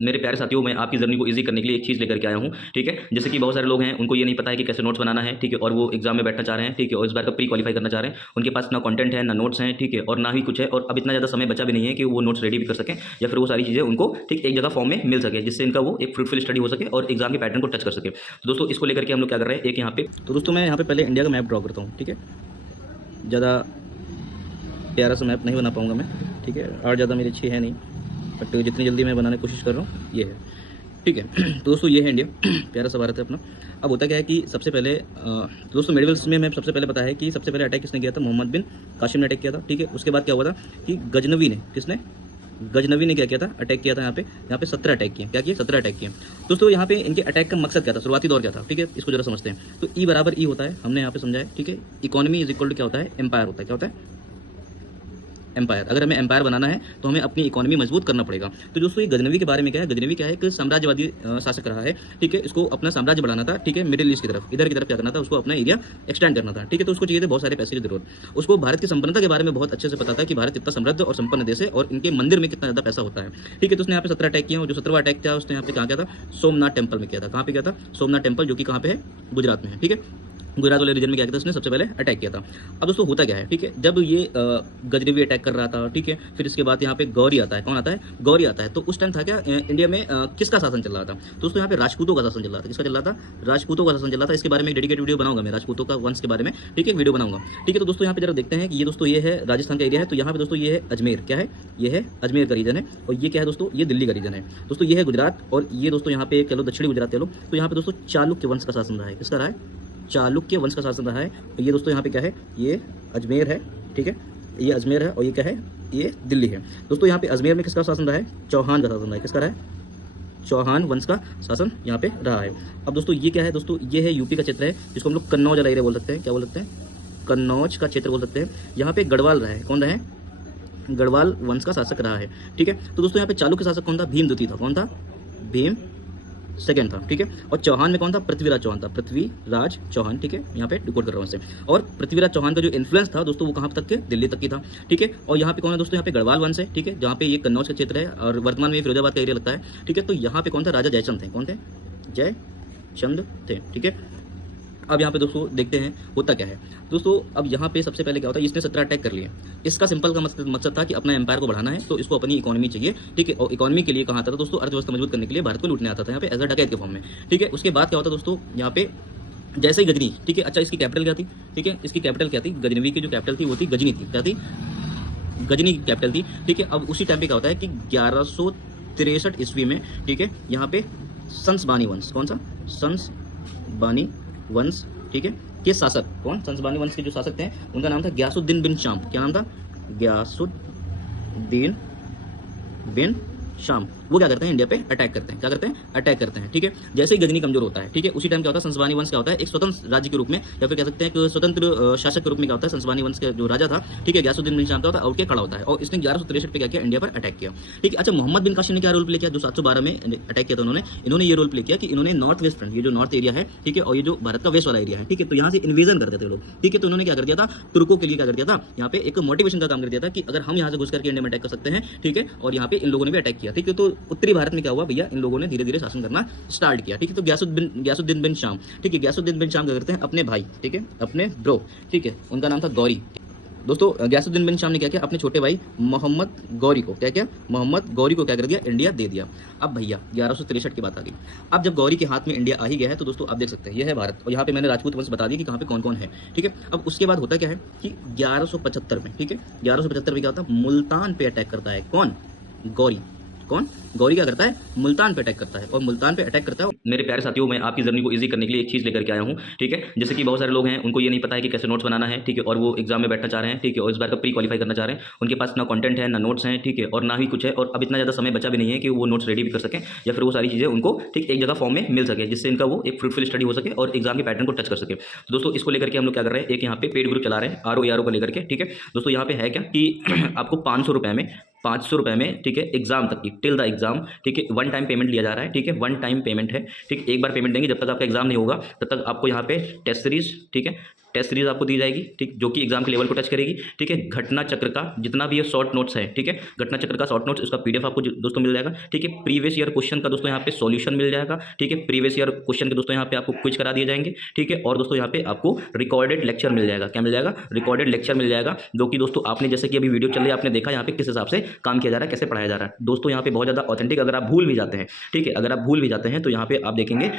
मेरे प्यारे साथियों, मैं आपकी जर्नी को ईजी करने के लिए एक चीज़ लेकर के आया हूँ। ठीक है, जैसे कि बहुत सारे लोग हैं, उनको ये नहीं पता है कि कैसे नोट्स बनाना है। ठीक है, और वो एग्जाम में बैठना चाह रहे हैं। ठीक है, और इस बार का प्री क्वालिफाई करना चाह रहे हैं। उनके पास ना कंटेंट है, ना नोट्स हैं। ठीक है, और ना ही कुछ है, और अब इतना ज़्यादा समय बचा भी नहीं है कि वो नोट्स रेडी भी कर सकें, या फिर वो सारी चीज़ें उनको ठीक एक जगह फॉर्म में मिल सके, जिससे इनका वो एक फ्रूटफुल स्टडी हो सके और एग्जाम के पैटर्न को टच कर सके। तो दोस्तों, इसको लेकर के हम लोग क्या कर रहे हैं, एक यहाँ पे तो दोस्तों मैं यहाँ पे पहले इंडिया का मैप ड्रॉ करता हूँ। ठीक है, ज़्यादा प्यारा सा मैप नहीं बना पाऊँगा मैं। ठीक है, और ज़्यादा मेरी अच्छी है नहीं, बट जितनी जल्दी मैं बनाने की कोशिश कर रहा हूँ ये है। ठीक है, तो दोस्तों ये है इंडिया, प्यारा सा भारत है अपना। अब होता क्या है कि सबसे पहले दोस्तों मेडिवल्स में हमें सबसे पहले पता है कि सबसे पहले अटैक किसने किया था, मोहम्मद बिन कासिम ने अटैक किया था। ठीक है, उसके बाद क्या हुआ था कि गजनवी ने क्या किया था, अटैक किया था। यहाँ पे 17 अटैक किए। क्या किए? 17 अटैक किए। दोस्तों यहाँ पे इनके अटैक का मकसद क्या था, शुरुआती दौर क्या था? ठीक है, इसको जरा समझते हैं। तो ई बराबर ई होता है, हमने यहाँ पे समझा है। ठीक है, इकोनॉमी इज इक्वल टू क्या होता है, एम्पायर होता है। क्या होता है? एम्पायर। अगर हमें एम्पायर बनाना है तो हमें अपनी इकोनॉमी मजबूत करना पड़ेगा। तो दोस्तों ये गजनवी के बारे में क्या है, गजनवी क्या है, एक साम्राज्यवादी शासक रहा है। ठीक है, इसको अपना साम्राज्य बढ़ाना था। ठीक है, मिडिल ईस्ट की तरफ, इधर की तरफ क्या करना था, उसको अपना एरिया एक्सटेंड करना था। ठीक है, तो उसको चाहिए थे बहुत सारे पैसे की जरूरत। उसको भारत की संपन्नता के बारे में बहुत अच्छे से पता था कि भारत कितना समृद्ध और संपन्न देश है और इनके मंदिर में कितना ज्यादा पैसा होता है। ठीक है, तो उसने यहाँ पे 17 अटैक किया, और जो 17वां अटैक था उसने यहाँ पे कहाँ किया था, सोमनाथ टेम्पल में किया था। कहाँ पे किया था? सोमनाथ टेम्पल, जो कि कहाँ पे है, गुजरात में है। ठीक है, गुजरात वाले रीजन में क्या किया था उसने, सबसे पहले अटैक किया था। अब दोस्तों होता क्या है, ठीक है, जब ये गजनवी अटैक कर रहा था, ठीक है, फिर इसके बाद यहाँ पे गौरी आता है। कौन आता है? गौरी आता है। तो उस टाइम था क्या, इंडिया में किसका शासन चल रहा था? दोस्तों यहाँ पे राजपूतों का शासन चल रहा था। किसका चल रहा था? राजपूतों का शासन चल रहा था। इसके बारे में एक डेडिकेटेड वीडियो बनाऊंगा मैं, राजपूतों का वंश के बारे में। ठीक है, वीडियो बनाऊंगा। ठीक है, तो दोस्तों यहाँ पे जरा देखते हैं कि ये दोस्तों ये है राजस्थान का एरिया है। तो यहाँ पे दोस्तों ये है अजमेर। क्या है? ये है अजमेर का रीजन है। और ये क्या है दोस्तों? ये दिल्ली का रीजन है। दोस्तों ये है गुजरात, और ये दोस्तों यहाँ पे कह लो दक्षिणी गुजरात कह लो। तो यहाँ पे दोस्तों चालुक्य वंश का शासन रहा है। किसका रहा है? चालुक्य वंश का शासन रहा है। तो ये दोस्तों यहाँ पे क्या है, ये अजमेर है। ठीक है, ये अजमेर है, और ये क्या है, ये दिल्ली है। दोस्तों यहाँ पे अजमेर में किसका शासन रहा है? चौहान का शासन रहा है। किसका रहा है? चौहान वंश का शासन यहाँ पे रहा है। अब दोस्तों ये क्या है, दोस्तों ये है यूपी का क्षेत्र है, जिसको हम लोग कन्नौज वाला एरिया बोल सकते हैं। क्या बोल सकते हैं? कन्नौज का क्षेत्र बोल सकते हैं। यहाँ पे गढ़वाल रहा है। कौन रहा है? गढ़वाल वंश का शासक रहा है। ठीक है, तो दोस्तों यहाँ पे चालुक्य शासक कौन था? भीम द्वितीय था। कौन था? भीम सेकंड था। ठीक है, और चौहान में कौन था? पृथ्वीराज चौहान था। पृथ्वीराज चौहान। ठीक है, यहाँ पे डिकोड कर रहा हूँ इसे। और पृथ्वीराज चौहान का जो इन्फ्लुएंस था दोस्तों, वो कहाँ तक के? दिल्ली तक की था। ठीक है, और यहाँ पे कौन है दोस्तों? यहाँ पे गढ़वाल वंश है। ठीक है, जहाँ पे ये कन्नौज का क्षेत्र है, और वर्तमान में फिरोजाबाद का एरिया लगता है। ठीक है, तो यहाँ पे कौन था? राजा जयचंद थे। कौन थे? जयचंद थे। ठीक है, अब यहाँ पे दोस्तों देखते हैं होता क्या है। दोस्तों अब यहाँ पे सबसे पहले क्या होता है, इसने 17 अटैक कर लिए। इसका सिंपल का मकसद था कि अपना एम्पायर को बढ़ाना है, तो इसको अपनी इकोनॉमी चाहिए। ठीक है, और इकोनॉमी के लिए कहाँ आता था दोस्तों? अर्थव्यवस्था मजबूत करने के लिए भारत को लूटने आता था यहाँ पे एज अ डकैत के फॉर्म में। ठीक है, उसके बाद क्या होता दोस्तों, यहाँ पे जैसे ही गजनी, ठीक है, अच्छा इसकी कैपिटल क्या थी? ठीक है, इसकी कैपिटल क्या थी? गजनवी की जो कैपिटल थी वो थी गजनी थी। क्या थी? गजनी की कैपिटल थी। ठीक है, अब उसी टाइम पे क्या होता है कि 1163 ईस्वी में, ठीक है, यहाँ पे संसबानी वंश, कौन सा? संसबानी वंश, ठीक है, के शासक कौन? संसबानी वंश के जो शासक थे उनका नाम था गयासुद्दीन बिन शाम। क्या नाम था? गयासुद्दीन बिन शाम। वो क्या करते हैं? इंडिया पे अटैक करते हैं। क्या करते हैं? अटैक करते हैं। ठीक है, जैसे ही गजनी कमजोर होता है, ठीक है, उसी टाइम क्या होता है, संसबानी वंश क्या होता है, एक स्वतंत्र राज्य के रूप में, या फिर कह सकते हैं कि स्वतंत्र शासक के रूप में क्या होता है, संसबानी वंश का जो राजा था, ठीक है, गयासुद्दीन बिन शाम का होता है, उठ के खड़ा होता है, और इसने 1163 पे क्या किया, इंडिया पर अटैक किया। ठीक है, अच्छा मोहम्मद बिन कासिम ने क्या रोल प्ले किया? जो 712 में अटैक किया था इन्होंने ये रोल प्ले किया कि इन्होंने नॉर्थ वेस्ट फ्रंट, ये जो नॉर्थ एरिया है, ठीक है, और ये जो भारत का वेस्ट वाला एरिया है, ठीक है, तो यहाँ से इन्वेजन करते थे लोग। ठीक है, तो उन्होंने क्या कर दिया था, तुर्कों के लिए क्या कर दिया था, यहाँ पे एक मोटिवेशन का काम कर दिया था कि अगर हम यहाँ से घुस करके इंडिया में अटैक कर सकते हैं। ठीक है, और यहाँ पे इन लोगों ने भी अटैक किया। ठीक है, तो उत्तरी भारत में क्या हुआ भैया, इन लोगों ने धीरे धीरे शासन करना स्टार्ट किया। ठीक है, तो गयासुद्दीन बिन शाम, ठीक है, गयासुद्दीन बिन शाम क्या करते हैं, अपने भाई, ठीक है, अपने ब्रो, ठीक है, उनका नाम था गौरी। दोस्तों गयासुद्दीन बिन शाम ने क्या किया, अपने छोटे भाई मोहम्मद गौरी को क्या किया, मोहम्मद गौरी को क्या कर दिया, इंडिया दे दिया। अब भैया 1163 की बात आ गई। अब जब गौरी के हाथ में इंडिया आ ही गया है, तो दोस्तों आप देख सकते हैं ये है भारत, और यहाँ पे मैंने राजपूत वंश बता दिया कि कहाँ पे कौन कौन है। ठीक है, अब उसके बाद होता क्या है कि 1175 में, ठीक है, 1175 में क्या होता है, मुल्तान पे अटैक करता है। कौन? गौरी। कौन? गौरी क्या करता है, मुल्तान पे अटैक करता है, और मुल्तान पे अटैक करता है। मेरे प्यारे साथियों, मैं आपकी जर्नी को इजी करने के लिए एक चीज़ लेकर के आया हूँ। ठीक है, जैसे कि बहुत सारे लोग हैं, उनको ये नहीं पता है कि कैसे नोट्स बनाना है। ठीक है, और वो एग्जाम में बैठना चाह रहे हैं। ठीक है, और इस बार का प्री क्वालिफाई करना चाह रहे हैं। उनके पास ना कंटेंट है, ना नोट्स हैं। ठीक है, और ना ही कुछ है, और अब इतना ज़्यादा समय बचा भी नहीं है कि वो नोट्स रेडी भी कर सकें, या फिर वो सारी चीज़ें उनको ठीक एक जगह फॉर्म में मिल सके, जिससे इनका वो एक फ्रूटफुल स्टडी हो सके और एग्जाम के पैटर्न को टच कर सके। तो दोस्तों इसको लेकर के हम लोग क्या कर रहे हैं, एक यहाँ पे पेड ग्रुप चला रहे हैं RO को लेकर के। ठीक है, दोस्तों यहाँ पे है क्या कि आपको 500 रुपये में, ठीक है, एग्जाम तक की टिल द एग्जाम, ठीक है, वन टाइम पेमेंट लिया जा रहा है। ठीक है, वन टाइम पेमेंट है। ठीक, एक बार पेमेंट देंगे, जब तक आपका एग्जाम नहीं होगा तब तक आपको यहाँ पे टेस्ट सीरीज, ठीक है, टेस्ट सीरीज आपको दी जाएगी, ठीक, जो कि एग्जाम के लेवल को टच करेगी, ठीक है। घटना चक्र का जितना भी ये शॉर्ट नोट्स है, ठीक है, घटना चक्र का शॉर्ट नोट्स, उसका पीडीएफ आपको दोस्तों मिल जाएगा, ठीक है। प्रीवियस ईयर क्वेश्चन का दोस्तों यहाँ पे सॉल्यूशन मिल जाएगा, ठीक है। प्रीवियस ईयर क्वेश्चन के दोस्तों यहाँ पे आपको क्विज करा दिए जाएंगे, ठीक है। और दोस्तों यहाँ पे आपको रिकॉर्डेड लेक्चर मिल जाएगा, क्या मिल जाएगा, रिकॉर्डेड लेक्चर मिल जाएगा, जो कि दोस्तों आपने जैसे कि अभी वीडियो चल रही है, आपने देखा यहाँ पे किस हिसाब से काम किया जा रहा है, कैसे पढ़ाया जा रहा है दोस्तों, यहाँ पे बहुत ज़्यादा ऑथेंटिक। अगर आप भूल भी जाते हैं, ठीक है, अगर आप भूल भी जाते हैं तो यहाँ पे आप देखेंगे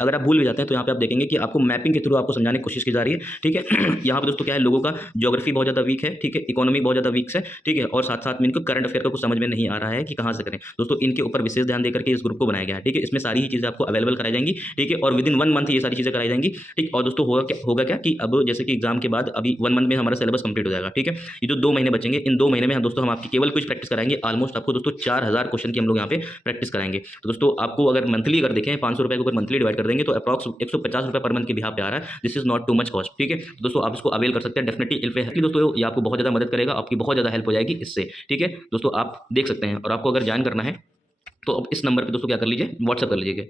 अगर आप भूल भी जाते हैं तो यहाँ पे आप देखेंगे कि आपको मैपिंग के थ्रू आपको समझाने की कोशिश की जा रही है, ठीक है। यहाँ पे दोस्तों क्या है, लोगों का ज्योग्राफी बहुत ज़्यादा वीक है, ठीक है, इकोनॉमी बहुत ज़्यादा वीक है, ठीक है, और साथ साथ में इनको करंट अफेयर का कुछ समझ में नहीं आ रहा है कि कहाँ से करें दोस्तों। इनके ऊपर विशेष ध्यान देकर के इस ग्रुप को बनाया गया है, ठीक है। इसमें सारी ही चीज़ें आपको अवेलेबल कराई जाएंगी, ठीक है, और विद इन 1 मंथ ये सारी चीज़ें कराई जाएंगी, ठीक। और दोस्तों होगा क्या कि अब जैसे कि एग्जाम के बाद अभी 1 मंथ में हमारा सिलेबस कंप्लीट हो जाएगा, ठीक है। ये जो 2 महीने बचेंगे, इन 2 महीने में हम दोस्तों हम आपकी केवल कुछ प्रैक्टिस कराएंगे। ऑलमोस्ट आपको दोस्तों 4000 क्वेश्चन की हम लोग यहाँ पे प्रैक्टिस कराएंगे। तो दोस्तों आपको अगर मंथली अगर देखें 500 रुपये के ऊपर मंथली डिवाइड कर देंगे तो अप्रॉक्स 150 रुपये पर मंथ के बिहाफ पे आ रहा है। This is not too much cost, ठीक है। तो दोस्तों आप इसको अवेल कर सकते हैं डेफिनेटली दोस्तों, ये आपको बहुत ज़्यादा मदद करेगा, आपकी बहुत ज़्यादा हेल्प हो जाएगी इससे, ठीक है दोस्तों। आप देख सकते हैं, और आपको अगर ज्वाइन करना है तो अब इस नंबर पर दोस्तों क्या कर लीजिए, व्हाट्सएप कर लीजिएगा।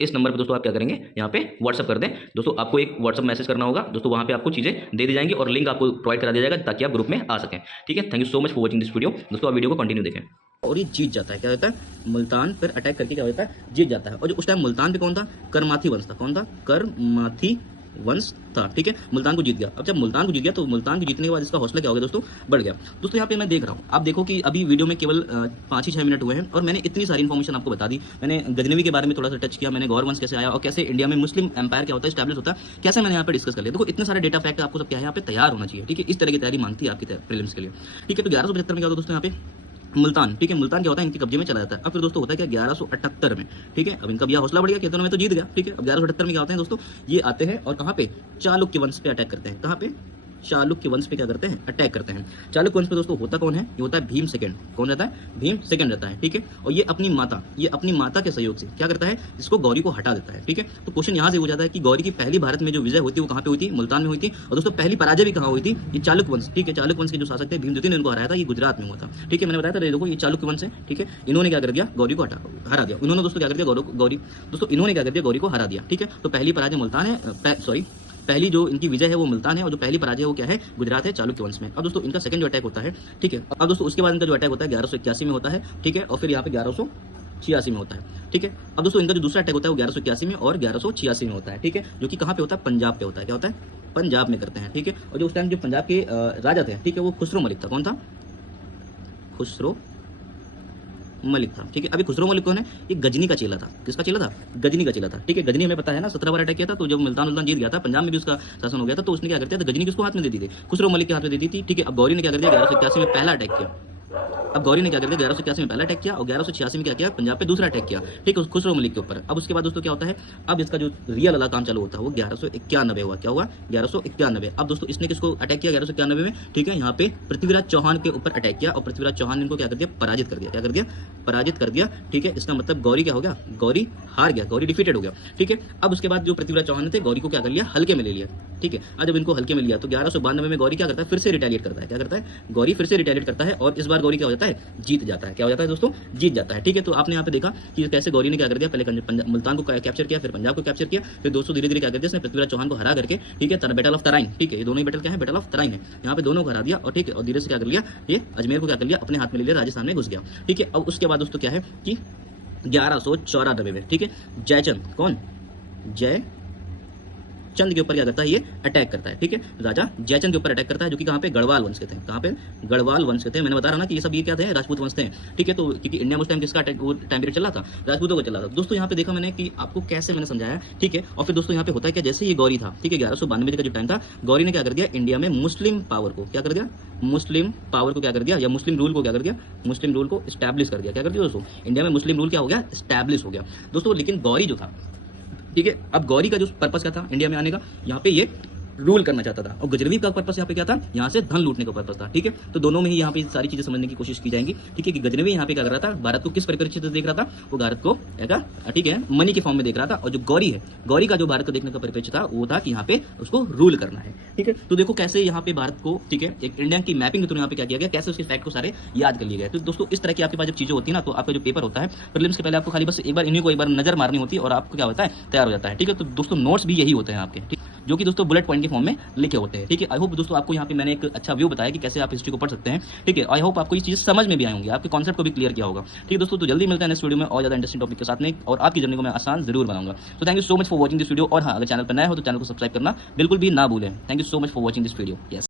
इस नंबर पे दोस्तों आप क्या करेंगे, यहाँ पे व्हाट्सअप कर दें दोस्तों। आपको एक व्हाट्सअप मैसेज करना होगा दोस्तों, वहाँ पे आपको चीज़ें दे दी जाएंगी और लिंक आपको प्रोवाइड करा दिया जाएगा ताकि आप ग्रुप में आ सकें, ठीक है। Thank you so much for watching this video दोस्तों। आप वीडियो को कंटिन्यू देखें। और ये जीत जाता है, क्या होता है, मुल्तान पर अटैक करके क्या होता है, जीत जाता है। और जो उस टाइम मुल्तान पे कौन था, करमाथी वंश था। कौन था, करमाथी वंश था, ठीक है। मुल्तान को जीत गया। अब जब मुल्तान को जीत गया तो मुल्तान को जीतने के बाद इसका हौसला क्या हो गया दोस्तों, बढ़ गया। दोस्तों यहाँ पे मैं देख रहा हूँ, आप देखो कि अभी वीडियो में केवल 5 ही 6 मिनट हुए हैं और मैंने इतनी सारी इन्फॉर्मेशन आपको बता दी। मैंने गजनवी के बारे में थोड़ा सा टच किया, मैंने गौर वंश कैसे आया और कैसे इंडिया में मुस्लिम एम्पायर क्या होता है, स्टैब्लिश होता है, कैसे मैंने यहाँ पे डिस्कस कर लिया। देखो इतने सारे डेटा फैक्ट आपको सब क्या है यहाँ पे तैयार होना चाहिए, ठीक है। इस तरह की तैयारी मांगती है आपकी प्रीलिम्स के लिए, ठीक है। तो 1175 में क्या होता है दोस्तों, यहाँ पे मुल्तान, ठीक है, मुल्तान क्या होता है, इनके कब्जे में चला जाता है। अब फिर दोस्तों होता है क्या, 1178 में, ठीक है। अब इनका भैया हौसला बढ़ गया, कहते हैं मैं तो जीत गया, ठीक है। अब 1178 में क्या होते हैं दोस्तों, ये आते हैं और कहाँ पे, चालुक्य वंश पे अटैक करते हैं। कहाँ पे, चालुक्य वंश पे क्या करते हैं, अटैक करते हैं। चालुक्य वंश पे दोस्तों होता कौन है, ये होता है भीम सेकंड। कौन रहता है, भीम सेकंड रहता है, ठीक है। और ये अपनी माता के सहयोग से क्या करता है, इसको गौरी को हटा देता है, ठीक है। तो क्वेश्चन यहाँ से हो जाता है कि गौरी की पहली भारत में जो विजय होती है वो कहाँ पे हुई थी, मुल्तान में हुई थी। और दोस्तों पहली पराजय भी कहाँ हुई थी, ये चालुक्य वंश, ठीक है। चालुक्य वंश के जो शासक थे भीमज्योति ने उनको हराया था, ये गुजरात में हुआ था, ठीक है। मैंने बताया था देखो ये चालुक्य वंश है, ठीक है। इन्होंने क्या कर दिया, गौरी को हरा दिया। इन्होंने दोस्तों क्या कर दिया, इन्होंने क्या कर दिया, गौरी को हरा दिया, ठीक है। तो पहली पराजय मुल्तान है, पहली जो इनकी विजय है वो मुल्तान है और जो पहली पराजय है वो क्या है, गुजरात है, चालुक्य वंश में। अब दोस्तों इनका सेकंड जो अटैक होता है, ठीक है। अब दोस्तों उसके बाद इनका जो अटैक होता है 1181 में होता है, ठीक है। और फिर यहाँ पे 1186 में होता है, ठीक है। अब दोस्तों इनका जो दूसरा अटैक होता है वो 1181 में और 1186 में होता है, ठीक है। जो कि कहाँ पे होता है, पंजाब पे होता है। क्या होता है, पंजाब में करते हैं, ठीक है। और जो उस टाइम जो पंजाब के राजा थे, ठीक है, वो खुसरो मलिक था। कौन था, खुसरो मलिक था, ठीक है। अभी खुसरो मलिक कौन है, ये गजनी का चेला था। किसका चेला था, गजनी का चेला था, ठीक है। गजनी हमें पता है ना 17 बार अटैक किया था। तो जब मुल्तान जीत गया था, पंजाब में भी उसका शासन हो गया था, तो उसने क्या करता था, गजनी किसको हाथ में दे दी थी, खुसरो मलिक के हाथ में दे दी थी, ठीक है। अब गौरी ने क्या कर दिया, 1181 में पहला अटैक किया। अब गौरी ने क्या कर दिया, 1181 में पहला अटैक किया और 1186 में क्या किया, पंजाब पे दूसरा अटैक किया, ठीक है, खुसरो मलिक के ऊपर। अब उसके बाद दोस्तों क्या होता है, अब इसका जो रियल वाला काम चालू होता है वो 1191 हुआ। क्या हुआ, 1191। अब दोस्तों इसने किसको अटैक किया 1191 में, ठीक है, यहाँ पे पृथ्वीराज चौहान के ऊपर अटैक किया और पृथ्वीराज चौहान ने इनको क्या कर दिया, पराजित कर दिया। क्या कर दिया, पराजित कर दिया, ठीक है। इसका मतलब गौरी क्या हो गया, गौरी हार गया, गौरी डिफीटेड हो गया, ठीक है। अब उसके बाद जो पृथ्वीराज चौहान थे, गौरी को क्या कर लिया, हल्के में ले लिया, ठीक है। आज जब इनको हल्के में लिया तो 1192 में गौरी क्या करता है, फिर से रिटेलिएट करता है। क्या करता है, गौरी फिर से रिटेलिएट करता है और इस बार गौरी क्या हो जाता है, जीत जाता है। क्या हो जाता है दोस्तों, जीत जाता है, ठीक है। तो आपने यहाँ पे देखा कि कैसे गौरी ने क्या कर दिया, पहले मुल्तान को कैप्चर किया, फिर पंजाब को कैप्चर किया, फिर दोस्तों धीरे धीरे क्या कर दिया इसने, पृथ्वीराज चौहान को हरा करके, ठीक है, बैटल ऑफ तराइन, ठीक है। ये दोनों ही बैटल क्या है, बैटल ऑफ तराइन है। यहाँ पे दोनों को हरा दिया और ठीक है, और धीरे से क्या कर लिया, ये अजमेर को क्या कर लिया, अपने हाथ में ले लिया, राजस्थान में घुस गया, ठीक है। अब उसके बाद दोस्तों क्या है कि 1194 में, ठीक है, जयचंद, कौन, जय चंद के ऊपर क्या करता है, ये अटैक करता है, ठीक है। राजा जयचंद के ऊपर अटैक करता है, जो कि कहाँ पे, गढ़वाल वंश के थे। कहाँ पे, गढ़वाल वंश के थे। मैंने बता रहा ना कि ये सब ये क्या थे, राजपूत वंश थे, ठीक है। तो क्योंकि इंडिया में उस टाइम किसका अटैक, वो टाइम पीरियड चला था, राजपूतों को चला था। दोस्तों यहाँ पे देखा मैंने कि आपको कैसे मैंने समझाया, ठीक है। और फिर दोस्तों यहाँ पे होता है क्या, जैसे ये गौरी था, ठीक है, 1192 का जो टाइम था, गौरी ने क्या कर दिया, इंडिया में मुस्लिम पावर को क्या कर दिया, मुस्लिम पावर को क्या कर दिया, या मुस्लिम रूल को क्या कर दिया, मुस्लिम रूल को स्टैब्लिश कर दिया। क्या कर दिया दोस्तों, इंडिया में मुस्लिम रूल क्या हो गया, स्टैब्लिश हो गया दोस्तों। लेकिन गौरी जो था, ठीक है, अब गौरी का जो पर्पस क्या था इंडिया में आने का, यहाँ पे ये रूल करना चाहता था, और गजनवी का पर्पस यहाँ पे क्या था, यहाँ से धन लूटने का पर्पस था। ठीक है, तो दोनों में ही यहाँ पे सारी चीजें समझने की कोशिश की जाएंगी। ठीक है, कि गजनवी यहाँ पे क्या कर रहा था, भारत को किस परिप्रेक्ष्य से देख रहा था, वो भारत को ठीक है मनी के फॉर्म में देख रहा था, और जो गौरी है, गौरी का जो भारत को देखने का परिप्रेक्ष्य था वो था कि यहाँ पे उसको रूल करना है। ठीक है, तो देखो कैसे यहाँ पे भारत को, ठीक है, एक इंडिया की मैपिंग के थ्रू यहाँ पे क्या किया गया, कैसे उसके फैक्ट को सारे याद कर लिए गए। तो दोस्तों इस तरह की आपके पास जब चीजें होती है ना, तो आपका जो पेपर होता है प्रीलिम्स के पहले आपको खाली बस एक बार इन्हीं को एक बार नजर मारनी होती है और आपको क्या होता है, तैयार हो जाता है। ठीक है, तो दोस्तों नोट्स भी यही होते हैं आपके, ठीक, जो कि दोस्तों बुलेट पॉइंट के फॉर्म में लिखे होते हैं। ठीक है, आई होप दोस्तों आपको यहाँ पे मैंने एक अच्छा व्यू बताया कि कैसे आप हिस्ट्री को पढ़ सकते हैं। ठीक है, आई होप आपको ये चीज़ समझ में भी आई होंगी, आपके कॉन्सेप्ट को भी क्लियर किया होगा। ठीक है दोस्तों, तो जल्दी मिलते हैं नेक्स्ट वीडियो में और ज़्यादा इंटरेस्टिंग टॉपिक के साथ में, और आपकी जर्नी को मैं आसान जरूर बनाऊंगा। तो thank you so much for watching this video, और हाँ, अगर चैनल पर नया हो तो चैनल को सब्सक्राइब करना बिल्कुल भी ना भूलें। Thank you so much for watching this video. Yes.